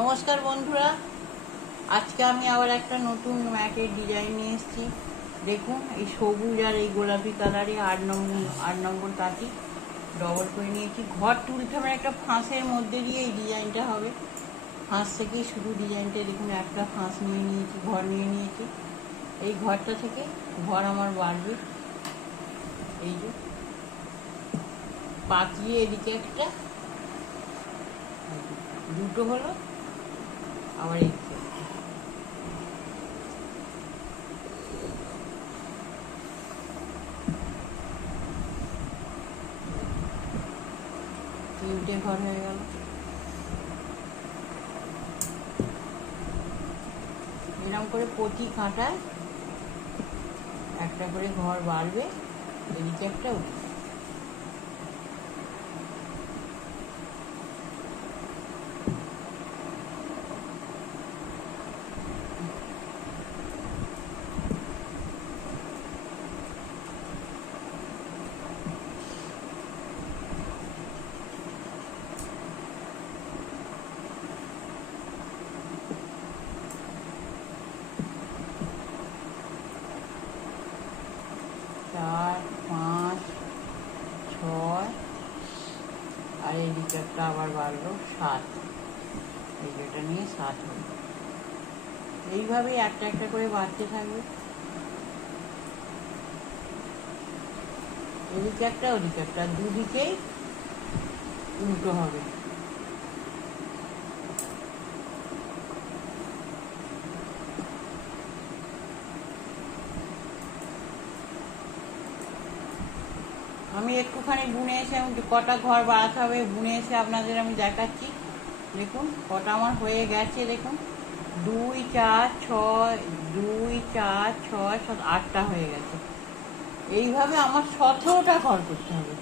নমস্কার বন্ধুরা, আজকে আমি আবার একটা নতুন ম্যাটের ডিজাইন নিয়ে এসেছি। দেখুন, এই সবুজ আর এই গোলাপি কালারে 8 নম্বর কাঠি ডবল করে নিয়েছি। ঘর তুলতে হবে একটা ফাঁসের মধ্যে দিয়ে এই ডিজাইনটা হবে। ফাঁস থেকেই শুধু ডিজাইনটা দেখুন, একটা ফাঁস নিয়ে নিয়েছি, ঘর নিয়ে নিয়েছি। এই ঘরটা থেকে ঘর আমার বাড়বে। এই যে পাতলিয়ে এদিকে একটা, দুটো হলো, আবার এদিকে তিনটে ঘর হয়ে গেল। এরকম করে প্রতি কাঁটায় একটা করে ঘর বাড়বে, এদিকে একটা উঠবে। চার, পাঁচ, ছয়, আর এদিকে একটা আবার বাড়লো 7। এই যেটা নিয়ে 7 হলো। এইভাবেই একটা একটা করে বাড়তে থাকবে। এদিকে একটা, ওদিকে একটা, দুদিকেই উল্টো হবে। আমি একটুখানি বুনে এসে, আমি কটা ঘর বাড়াতে হবে বুনে এসে আপনাদের আমি দেখাচ্ছি। দেখুন কটা আমার হয়ে গেছে। দেখুন 2, 4, 6, 2, 4, 6, 7, 8টা হয়ে গেছে। এইভাবে আমার 17টা ঘর করতে হবে।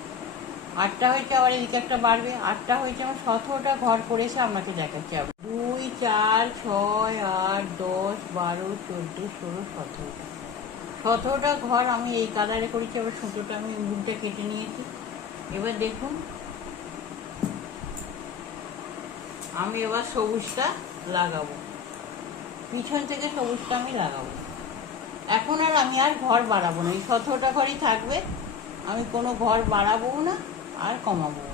8টা হয়েছে, আবার এদিকে একটা বাড়বে। 8টা হয়েছে, আমার 17টা ঘর করে এসে আপনাকে দেখাচ্ছি। আবার 2, 4, 6, 8, 10, 12, 14, 16, 17টা 17টা ঘর আমি এই কালারে করেছি। আবার সুতোটা আমি উলটা কেটে নিয়েছি। এবার দেখুন, আমি এবার সবুজটা লাগাবো, পিছন থেকে সবুজটা আমি লাগাবো। এখন আর আমি আর ঘর বাড়াবো না, এই 17টা ঘরই থাকবে। আমি কোনো ঘর বাড়াবো না আর কমাবো না।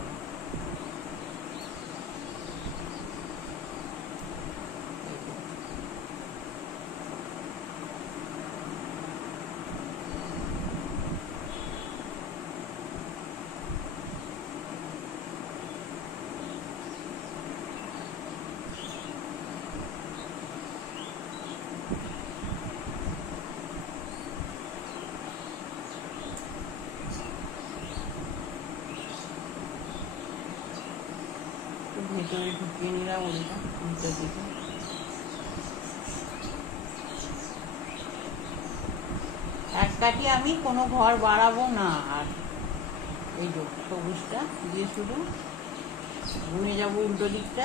ভেতরে ঢুকিয়ে নিলাম ওইটা ভিতর দিকে। এক কাঠি আমি কোনো ঘর বাড়াবো না। আর এই যে সবুজটা দিয়ে শুধু বুনে যাবো উল্টো দিকটা।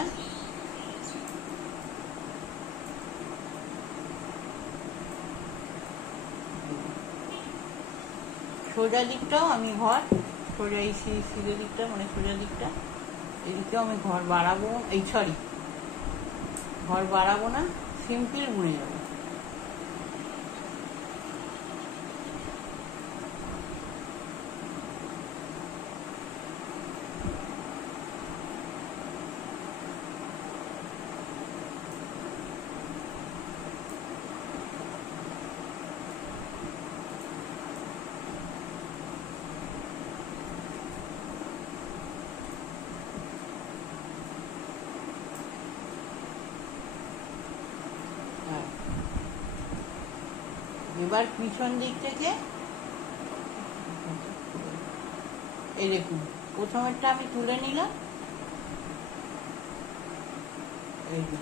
সোজা দিকটাও আমি ঘর, সোজা এই সিধে দিকটা মানে সোজা দিকটা, এদিকেও আমি ঘর বাড়াবো, ঘর বাড়াবো না, সিম্পল বুনে যাবো। এবার পিছন দিক থেকে এই দেখুন, প্রথমেরটা আমি তুলে নিলাম। এই যে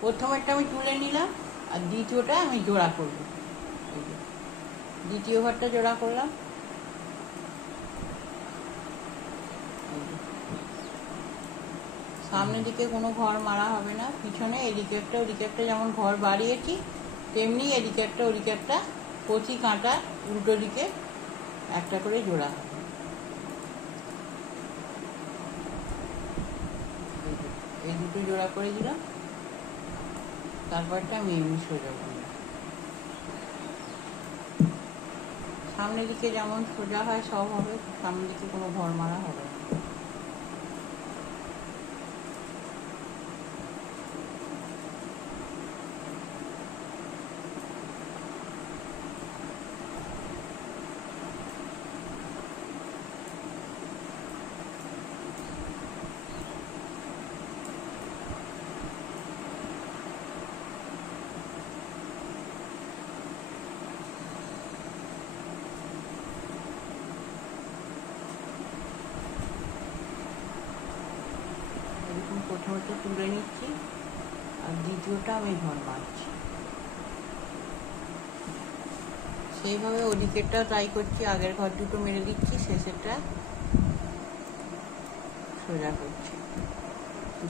প্রথমেরটা আমি তুলে নিলাম, আর দ্বিতীয়টা আমি জোড়া করব। এই যে দ্বিতীয় ঘরটা জোড়া করলাম। সামনের দিকে কোনো ঘর মারা হবে না, পিছনে এদিকে একটা ওদিকে একটা যেমন ঘর বাড়িয়েছি তেমনি এদিকে একটা ওদিকে একটা, প্রতি কাঁটা উল্টো দিকে একটা করে জোড়া হবে। এই দুটো জোড়া করে দিলাম, তারপরটা আমি এমনি সোজা করলাম। সামনের দিকে যেমন সোজা হয় সব হবে, সামনের দিকে কোনো ঘর মারা হবে না। এরকম প্রথমটা তুলে নিচ্ছি, আর দ্বিতীয়টা আমি ঘর মারছি। সেইভাবে ওদিকেরটাও ট্রাই করছি, আগের ঘর দুটো মেরে দিচ্ছি, শেষেরটা সোজা করছি।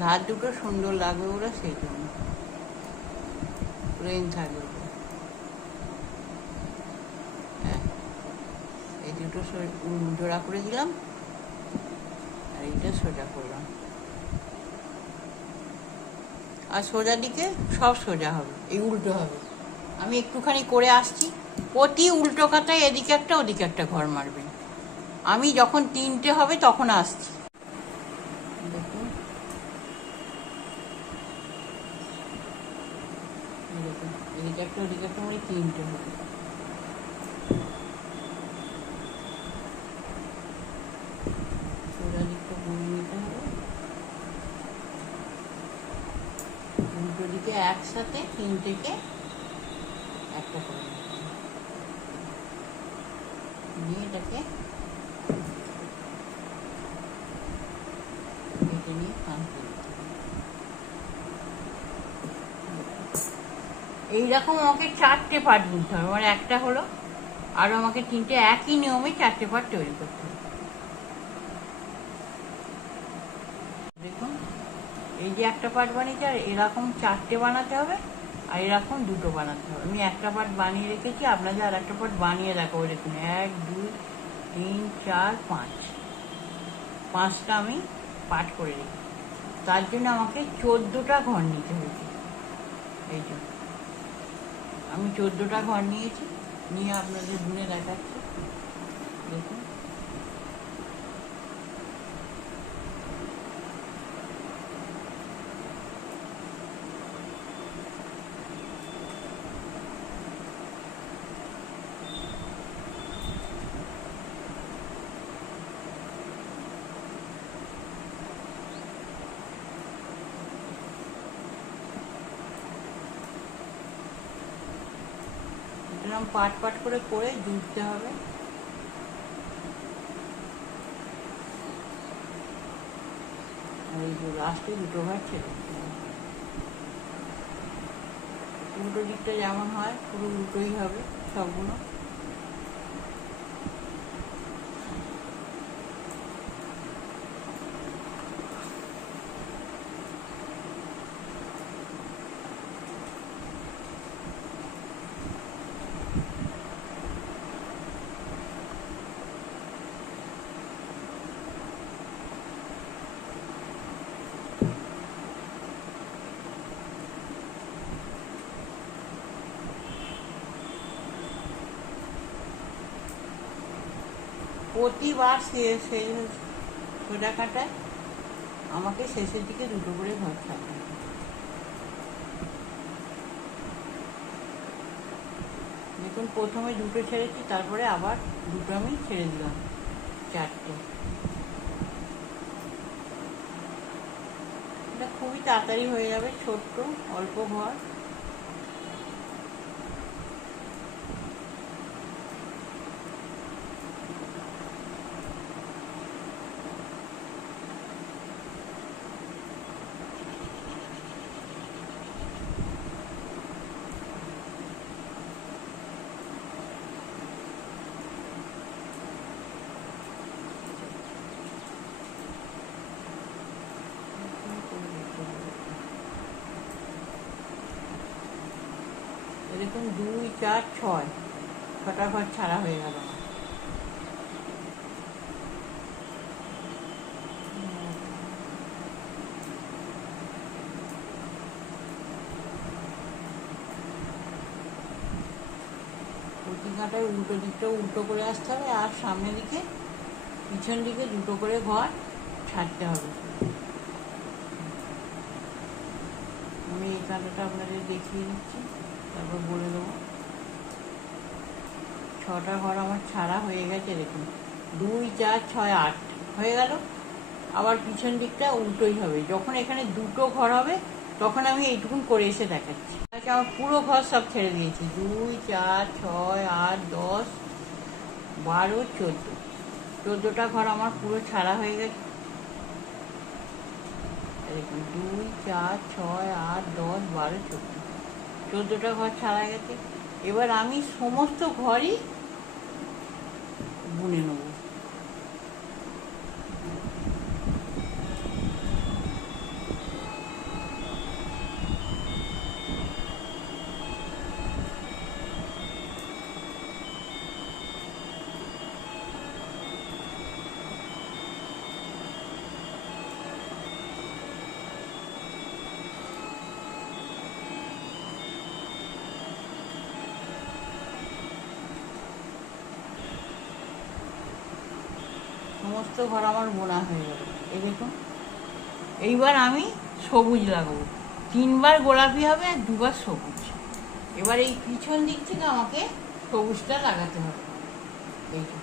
ধার দুটো সুন্দর লাগবে ওরা, সেই জন্য প্লেন থাকবে। হ্যাঁ, এই দুটো জোড়া করে দিলাম, আর এইটা সোজা করলাম। আর সোজা দিকে সব সোজা হবে, এই উল্টো হবে। আমি একটুখানি করে আসছি, প্রতি উল্টো কাটায় এদিকে একটা ওদিকে একটা ঘর মারবেন। আমি যখন 3টে হবে তখন আসছি। দেখুন, এদিকে একটা ওদিকে একটা মানে 3টে হবে। সোজা দিকটা বুনে নিতে হবে, উল্টো দিকে একসাথে 3টেকে একটা করে নিয়ে এটাকে কেটে নিয়ে কাঁচতে দিতে হবে। এইরকম আমাকে 4টে পার্ট নিতে হবে, মানে একটা হলো, আরও আমাকে 3টে একই নিয়মে 4টে পার্ট তৈরি করতে হবে। দেখুন, এই যে একটা পার্ট বানিয়েছি, আর এরকম 4টে বানাতে হবে, আর এরকম 2টো বানাতে হবে। আমি একটা পার্ট বানিয়ে রেখেছি, আপনাদের আর একটা পার্ট বানিয়ে দেখাবো। দেখুন, 1 2 3 4 5, 5টা আমি পার্ট করে রেখেছি। তার জন্য আমাকে 14টা ঘর নিতে হয়েছে। এই জন্য আমি 14টা ঘর নিয়েছি, নিয়ে আপনাদের বুনে দেখাচ্ছি। দেখুন, এরকম পাট পাট করে জুড়তে হবে। আর এই যে লাস্টে 2টো ঘর ছেড়ে দিতে হবে। উল্টো দিকটা যেমন হয় পুরো উল্টোই হবে সবগুলো। প্রতিবার সোজা কাটায় আমাকে শেষের দিকে 2টো করে ঘর ছাড়তে হবে। দেখুন, প্রথমে 2টো ছেড়েছি, তারপরে আবার 2টো আমি ছেড়ে দিলাম, 4টে। এটা খুবই তাড়াতাড়ি হয়ে যাবে, ছোট্ট অল্প ঘর। এরকম 2 4 6, 6টা ঘর ছাড়া হয়ে গেল। কোনাটায় উল্টো দিকটা উল্টো করে আসতে হবে, আর সামনের দিকে পিছন দিকে দুটো করে ঘর ছাড়তে হবে। আমি এই কাঁটাটা আপনাদের দেখিয়ে দিচ্ছি, তারপর বলে দেবো। 6টা ঘর আমার ছাড়া হয়ে গেছে, দেখুন 2 4 6 8 হয়ে গেল। আবার পিছন দিকটা উল্টোই হবে, যখন এখানে দুটো ঘর হবে তখন আমি এইটুকুন করে এসে দেখাচ্ছি। আচ্ছা, আমার পুরো ঘর সব ছেড়ে দিয়েছি, 2 4 6 8 10 12 14, 14টা ঘর আমার পুরো ছাড়া হয়ে গেছে। দেখুন 2 4 6 8 10 12 14, 14টা ঘর ছাড়া গেছে। এবার আমি সমস্ত ঘরই বুনে নেব। সমস্ত ঘর আমার বোনা হয়ে গেল, এই দেখুন। এইবার আমি সবুজ লাগাবো, 3বার গোলাপি হবে আর 2বার সবুজ। এবার এই পিছন দিক থেকে আমাকে সবুজটা লাগাতে হবে, এই যে।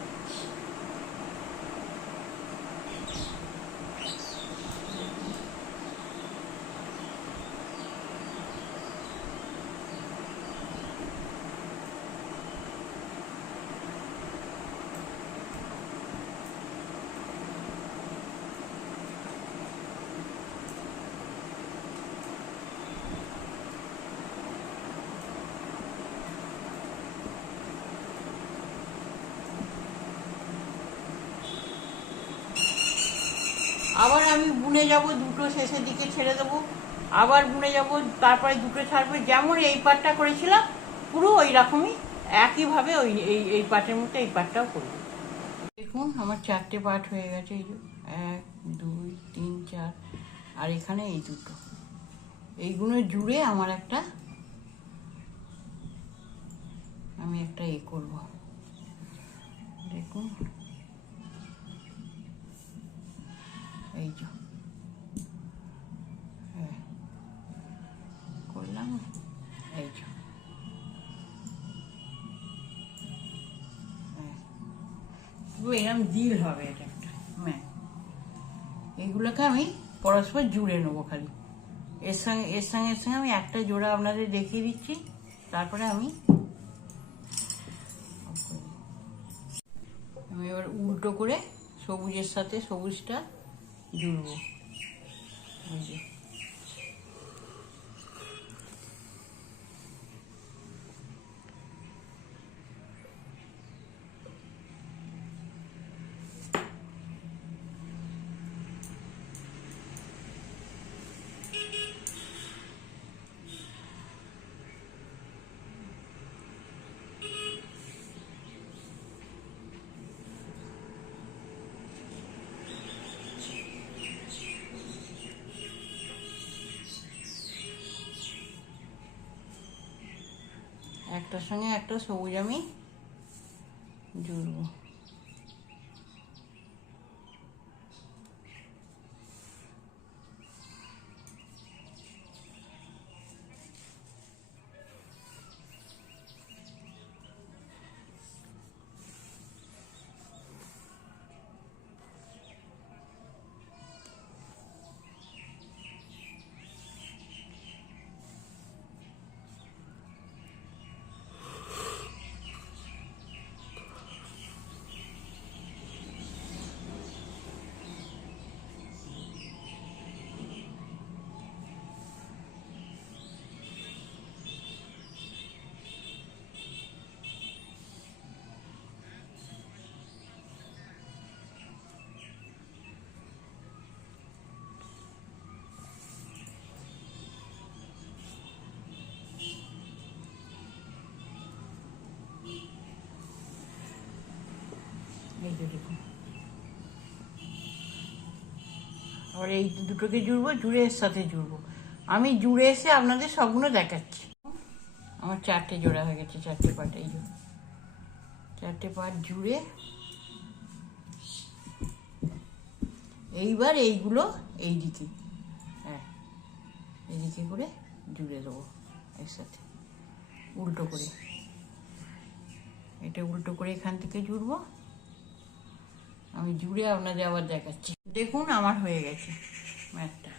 আবার আমি বুনে যাব, দুটো শেষের দিকে ছেড়ে দেবো, আবার বুনে যাব, তারপরে দুটো ছাড়বো। যেমন এই পাটটা করেছিলাম পুরো ওই রকমই একইভাবে ওই এই পাটের মতো এই পাটটাও করবো। দেখুন আমার 4টে পাট হয়ে গেছে, এই যে 1 2 3 4, আর এখানে এই দুটো, এইগুলো জুড়ে আমার একটা আমি একটা করব। দেখুন এই যে করলাম, এই যে এরকম দিল হবে, এটা একটা এইগুলোকে আমি পরস্পর জুড়ে নেবো। খালি এর সঙ্গে আমি একটা জোড়া আপনাদের দেখিয়ে দিচ্ছি, তারপরে আমি এবার উল্টো করে সবুজের সাথে সবুজটা জুড়বো, এই যে। একটার সঙ্গে একটা সবুজ আমি জুড়বো। এই যে দেখুন, আবার এই দুটোকে জুড়বো, জুড়ে এর সাথে জুড়বো। আমি জুড়ে এসে আপনাদের সবগুলো দেখাচ্ছি। আমার 4টে জোড়া হয়ে গেছে, 4টে পাট, এই যে 4টে পার্ট জুড়ে এইবার এইগুলো এইদিকে, হ্যাঁ এইদিকে করে জুড়ে দেবো একসাথে উল্টো করে। এটা উল্টো করে এখান থেকে জুড়বো। আমি জুড়ে আপনাদের আবার দেখাচ্ছি। দেখুন আমার হয়ে গেছে ম্যাটটা।